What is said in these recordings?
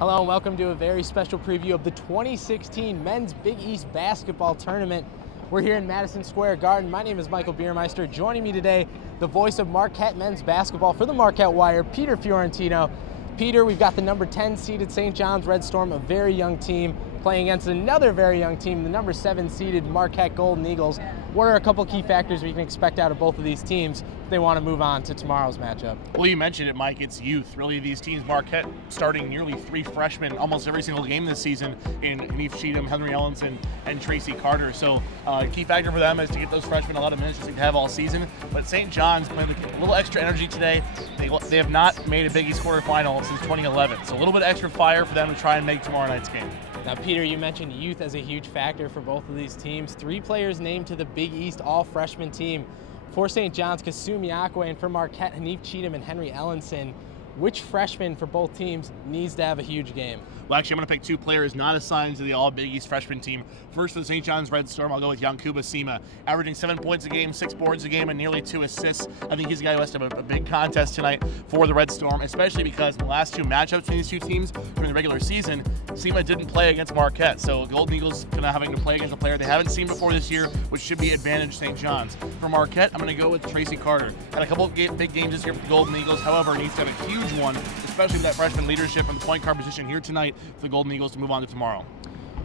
Hello and welcome to a very special preview of the 2016 Men's Big East Basketball Tournament. We're here in Madison Square Garden. My name is Michael Beiermeister. Joining me today, the voice of Marquette men's basketball for the Marquette Wire, Peter Fiorentino. Peter, we've got the number 10 seeded St. John's Red Storm, a very young team, playing against another very young team, the number 7 seeded Marquette Golden Eagles. What are a couple key factors we can expect out of both of these teams if they want to move on to tomorrow's matchup? Well, you mentioned it, Mike. It's youth. Really, these teams, Marquette starting nearly 3 freshmen almost every single game this season in Neef Cheatham, Henry Ellenson, and Tracy Carter. So key factor for them is to get those freshmen a lot of minutes just to have all season. But St. John's playing with a little extra energy today. They have not made a Big East quarterfinal since 2011. So a little bit extra fire for them to try and make tomorrow night's game. Now, Peter, you mentioned youth as a huge factor for both of these teams. 3 players named to the Big East all-freshman team. For St. John's, Kasumi Akwe, and for Marquette, Neef Cheatham and Henry Ellenson. Which freshman for both teams needs to have a huge game? Well, actually, I'm going to pick 2 players not assigned to the All-Big East freshman team. First, for the St. John's Red Storm, I'll go with Yankuba Sima, averaging 7 points a game, 6 boards a game, and nearly 2 assists. I think he's a guy who has to have a big contest tonight for the Red Storm, especially because in the last 2 matchups between these 2 teams during the regular season, Sima didn't play against Marquette. So Golden Eagles going to having to play against a player they haven't seen before this year, which should be advantage St. John's. For Marquette, I'm going to go with Tracy Carter. Had a couple of big games this year for the Golden Eagles. However, needs to have a huge one, especially with that freshman leadership and the point guard position here tonight for the Golden Eagles to move on to tomorrow.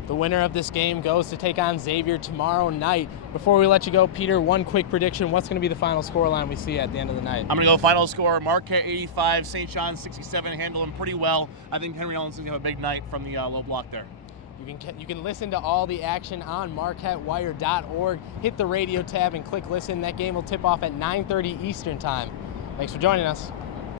The winner of this game goes to take on Xavier tomorrow night. Before we let you go, Peter, one quick prediction. What's going to be the final scoreline we see at the end of the night? I'm going to go final score, Marquette 85, St. John's 67, handle them pretty well. I think Henry Ellenson's going to have a big night from the low block there. You can listen to all the action on MarquetteWire.org. Hit the radio tab and click listen. That game will tip off at 9:30 Eastern Time. Thanks for joining us.